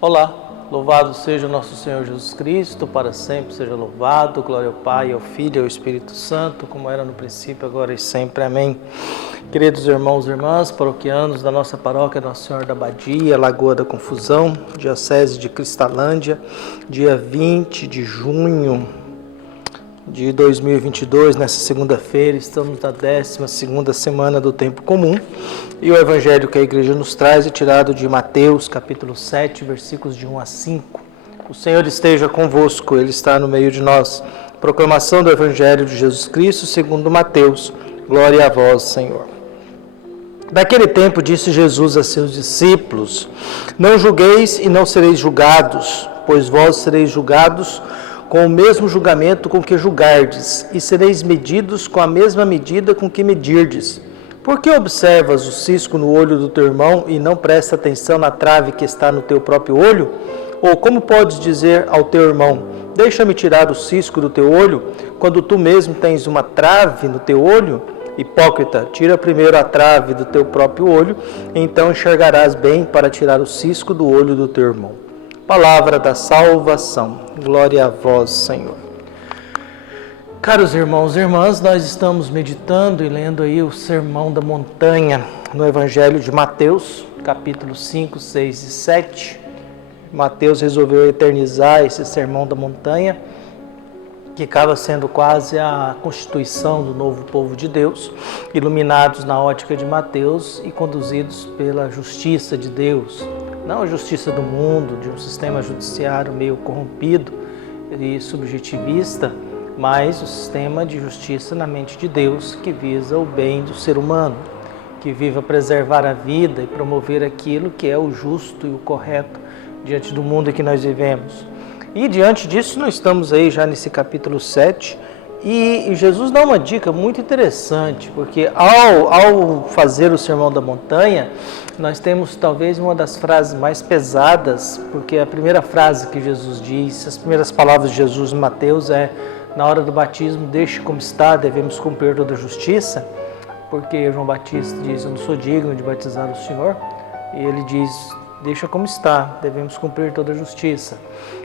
Olá, louvado seja o nosso Senhor Jesus Cristo, para sempre seja louvado, glória ao Pai, ao Filho e ao Espírito Santo, como era no princípio, agora e sempre. Amém. Queridos irmãos e irmãs, paroquianos da nossa paróquia Nossa Senhora da Abadia, Lagoa da Confusão, Diocese de Cristalândia, dia 20 de junho de 2022, nessa segunda-feira, estamos na 12ª semana do Tempo Comum, e o Evangelho que a Igreja nos traz é tirado de Mateus, capítulo 7, versículos de 1 a 5. O Senhor esteja convosco, Ele está no meio de nós. Proclamação do Evangelho de Jesus Cristo segundo Mateus. Glória a vós, Senhor. Naquele tempo disse Jesus a seus discípulos: Não julgueis e não sereis julgados, pois vós sereis julgados com o mesmo julgamento com que julgardes, e sereis medidos com a mesma medida com que medirdes. Por que observas o cisco no olho do teu irmão e não presta atenção na trave que está no teu próprio olho? Ou como podes dizer ao teu irmão: Deixa-me tirar o cisco do teu olho, quando tu mesmo tens uma trave no teu olho? Hipócrita, tira primeiro a trave do teu próprio olho, e então enxergarás bem para tirar o cisco do olho do teu irmão. Palavra da salvação. Glória a vós, Senhor. Caros irmãos e irmãs, nós estamos meditando e lendo aí o Sermão da Montanha no Evangelho de Mateus, capítulos 5, 6 e 7. Mateus resolveu eternizar esse Sermão da Montanha, que acaba sendo quase a constituição do novo povo de Deus, iluminados na ótica de Mateus e conduzidos pela justiça de Deus. Não a justiça do mundo, de um sistema judiciário meio corrompido e subjetivista, mas o sistema de justiça na mente de Deus, que visa o bem do ser humano, que viva preservar a vida e promover aquilo que é o justo e o correto diante do mundo em que nós vivemos. E diante disso, nós estamos aí já nesse capítulo 7, e Jesus dá uma dica muito interessante, porque ao fazer o Sermão da Montanha, nós temos talvez uma das frases mais pesadas, porque a primeira frase que Jesus diz, as primeiras palavras de Jesus em Mateus é: na hora do batismo, deixe como está, devemos cumprir toda a justiça, porque João Batista diz: eu não sou digno de batizar o Senhor, e ele diz: deixa como está, devemos cumprir toda a justiça.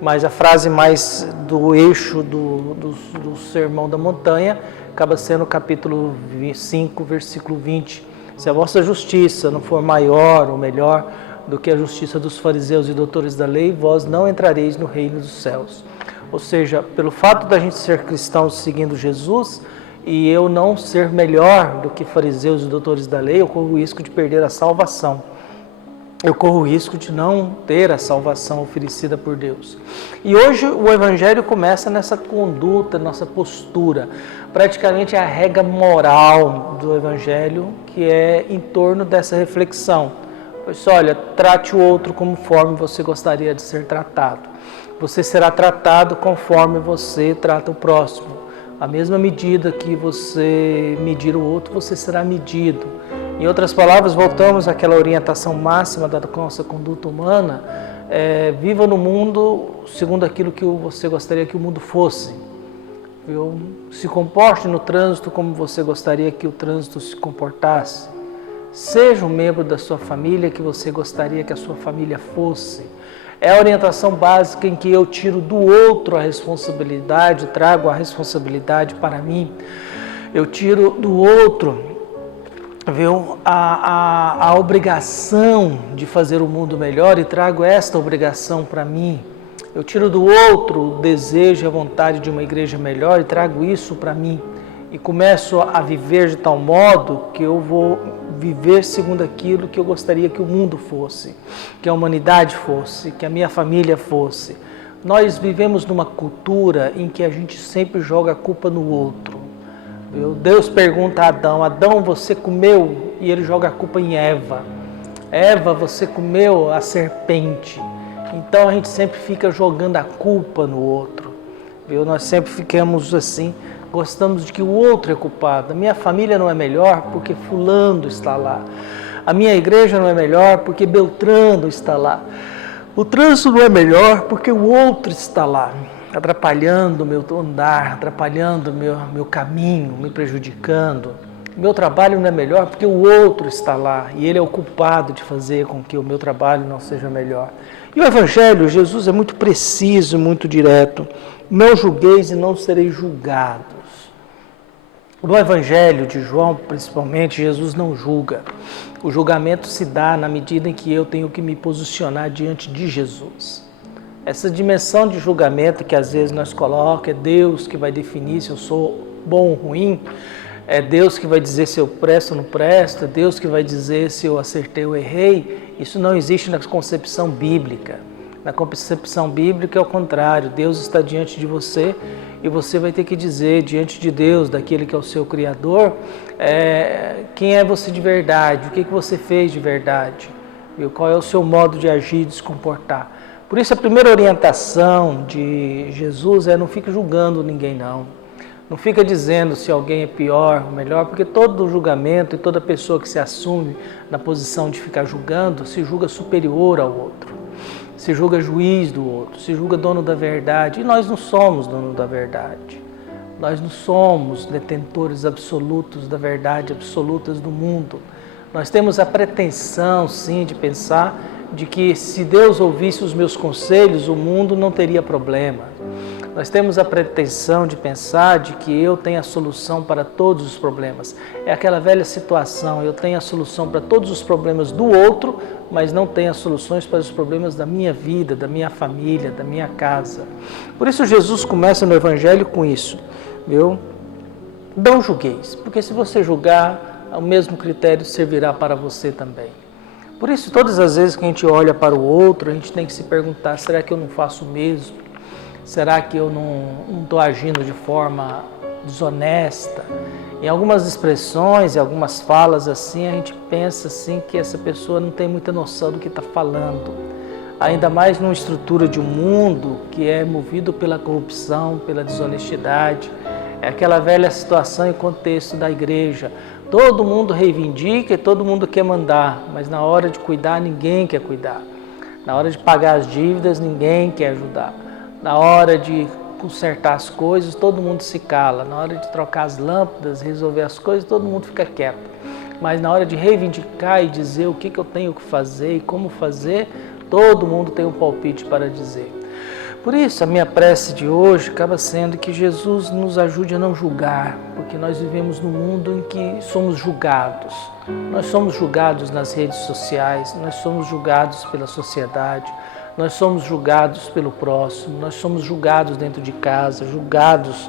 Mas a frase mais do eixo do Sermão da Montanha acaba sendo o capítulo 5, versículo 20. Se a vossa justiça não for maior ou melhor do que a justiça dos fariseus e doutores da lei, vós não entrareis no reino dos céus. Ou seja, pelo fato da gente ser cristãos seguindo Jesus e eu não ser melhor do que fariseus e doutores da lei, eu corro o risco de perder a salvação. Eu corro o risco de não ter a salvação oferecida por Deus. E hoje o Evangelho começa nessa conduta, nossa postura. Praticamente é a regra moral do Evangelho, que é em torno dessa reflexão. Pois olha, trate o outro conforme você gostaria de ser tratado. Você será tratado conforme você trata o próximo. A mesma medida que você medir o outro, você será medido. Em outras palavras, voltamos àquela orientação máxima da nossa conduta humana: viva no mundo segundo aquilo que você gostaria que o mundo fosse. Viu? Se comporte no trânsito como você gostaria que o trânsito se comportasse. Seja um membro da sua família que você gostaria que a sua família fosse. É a orientação básica em que eu tiro do outro a responsabilidade, trago a responsabilidade para mim. Eu tiro do outro, viu, a obrigação de fazer o mundo melhor e trago esta obrigação para mim. Eu tiro do outro o desejo e a vontade de uma igreja melhor e trago isso para mim. E começo a viver de tal modo que eu vou viver segundo aquilo que eu gostaria que o mundo fosse, que a humanidade fosse, que a minha família fosse. Nós vivemos numa cultura em que a gente sempre joga a culpa no outro. Deus pergunta a Adão: Adão, você comeu? E ele joga a culpa em Eva. Eva, você comeu a serpente. Então a gente sempre fica jogando a culpa no outro. Nós sempre ficamos assim, gostamos de que o outro é culpado. A minha família não é melhor porque fulano está lá. A minha igreja não é melhor porque Beltrano está lá. O trânsito não é melhor porque o outro está lá, atrapalhando o meu andar, atrapalhando o meu caminho, me prejudicando. O meu trabalho não é melhor porque o outro está lá e ele é o culpado de fazer com que o meu trabalho não seja melhor. E o Evangelho, Jesus é muito preciso, muito direto. Não julgueis e não sereis julgados. No Evangelho de João, principalmente, Jesus não julga. O julgamento se dá na medida em que eu tenho que me posicionar diante de Jesus. Essa dimensão de julgamento que às vezes nós colocamos, é Deus que vai definir se eu sou bom ou ruim, é Deus que vai dizer se eu presto ou não presto, é Deus que vai dizer se eu acertei ou errei. Isso não existe na concepção bíblica. Na concepção bíblica é o contrário, Deus está diante de você e você vai ter que dizer diante de Deus, daquele que é o seu Criador, quem é você de verdade, o que você fez de verdade, e qual é o seu modo de agir, de se comportar. Por isso a primeira orientação de Jesus é: não fique julgando ninguém não. Não fica dizendo se alguém é pior ou melhor, porque todo julgamento e toda pessoa que se assume na posição de ficar julgando se julga superior ao outro. Se julga juiz do outro, se julga dono da verdade. E nós não somos dono da verdade. Nós não somos detentores absolutos da verdade, absolutas do mundo. Nós temos a pretensão, sim, de pensar de que se Deus ouvisse os meus conselhos, o mundo não teria problema. Nós temos a pretensão de pensar de que eu tenho a solução para todos os problemas. É aquela velha situação, eu tenho a solução para todos os problemas do outro, mas não tenho as soluções para os problemas da minha vida, da minha família, da minha casa. Por isso Jesus começa no Evangelho com isso, viu? Não julgueis, porque se você julgar, o mesmo critério servirá para você também. Por isso, todas as vezes que a gente olha para o outro, a gente tem que se perguntar: será que eu não faço o mesmo? Será que eu não estou agindo de forma desonesta? Em algumas expressões e algumas falas assim, a gente pensa assim que essa pessoa não tem muita noção do que está falando. Ainda mais numa estrutura de um mundo que é movido pela corrupção, pela desonestidade. É aquela velha situação e contexto da igreja. Todo mundo reivindica e todo mundo quer mandar, mas na hora de cuidar, ninguém quer cuidar. Na hora de pagar as dívidas, ninguém quer ajudar. Na hora de consertar as coisas, todo mundo se cala. Na hora de trocar as lâmpadas, resolver as coisas, todo mundo fica quieto. Mas na hora de reivindicar e dizer o que eu tenho que fazer e como fazer, todo mundo tem um palpite para dizer. Por isso, a minha prece de hoje acaba sendo que Jesus nos ajude a não julgar, porque nós vivemos num mundo em que somos julgados. Nós somos julgados nas redes sociais, nós somos julgados pela sociedade, nós somos julgados pelo próximo, nós somos julgados dentro de casa, julgados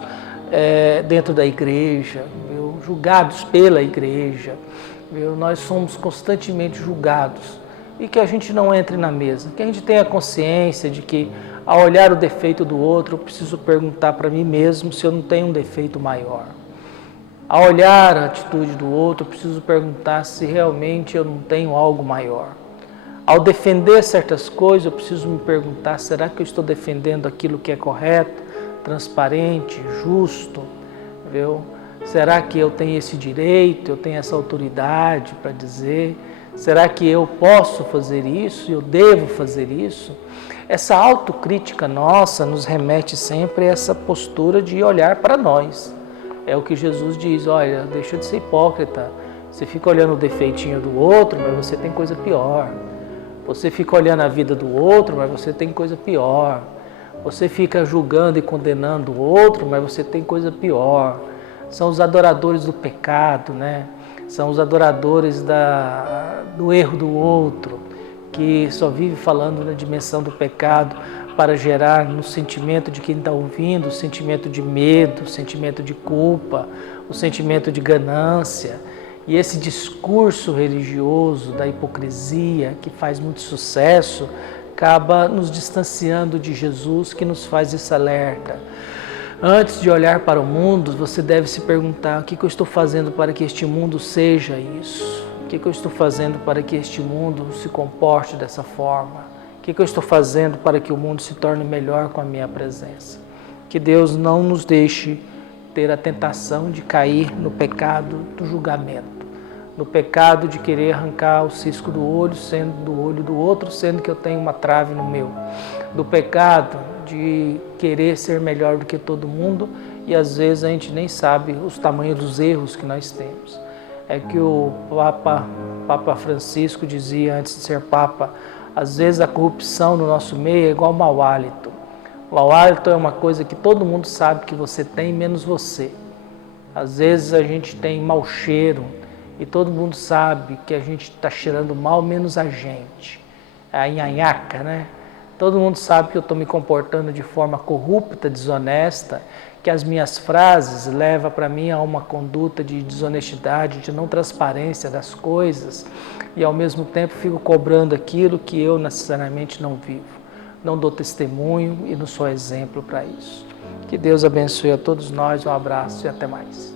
dentro da igreja, viu? Julgados pela igreja. Viu? Nós somos constantemente julgados. E que a gente não entre na mesa, que a gente tenha consciência de que, ao olhar o defeito do outro, eu preciso perguntar para mim mesmo se eu não tenho um defeito maior. Ao olhar a atitude do outro, eu preciso perguntar se realmente eu não tenho algo maior. Ao defender certas coisas, eu preciso me perguntar: será que eu estou defendendo aquilo que é correto, transparente, justo? Viu? Será que eu tenho esse direito, eu tenho essa autoridade para dizer? Será que eu posso fazer isso? Eu devo fazer isso? Essa autocrítica nossa nos remete sempre a essa postura de olhar para nós. É o que Jesus diz: olha, deixa de ser hipócrita. Você fica olhando o defeitinho do outro, mas você tem coisa pior. Você fica olhando a vida do outro, mas você tem coisa pior. Você fica julgando e condenando o outro, mas você tem coisa pior. São os adoradores do pecado, né? São os adoradores do erro do outro, que só vive falando na dimensão do pecado para gerar no sentimento de quem está ouvindo o sentimento de medo, o sentimento de culpa, o sentimento de ganância. E esse discurso religioso da hipocrisia, que faz muito sucesso, acaba nos distanciando de Jesus, que nos faz esse alerta. Antes de olhar para o mundo, você deve se perguntar: o que eu estou fazendo para que este mundo seja isso? O que eu estou fazendo para que este mundo se comporte dessa forma? O que eu estou fazendo para que o mundo se torne melhor com a minha presença? Que Deus não nos deixe ter a tentação de cair no pecado do julgamento, no pecado de querer arrancar o cisco do olho, sendo do olho do outro, sendo que eu tenho uma trave no meu, do pecado de querer ser melhor do que todo mundo e às vezes a gente nem sabe os tamanhos dos erros que nós temos. É que o Papa Francisco dizia antes de ser Papa, às vezes a corrupção no nosso meio é igual ao mau hálito. O mau hálito é uma coisa que todo mundo sabe que você tem, menos você. Às vezes a gente tem mau cheiro e todo mundo sabe que a gente está cheirando mal, menos a gente. É a nhanhaca, né? Todo mundo sabe que eu estou me comportando de forma corrupta, desonesta, que as minhas frases levam para mim a uma conduta de desonestidade, de não transparência das coisas, e ao mesmo tempo fico cobrando aquilo que eu necessariamente não vivo. Não dou testemunho e não sou exemplo para isso. Que Deus abençoe a todos nós, um abraço e até mais.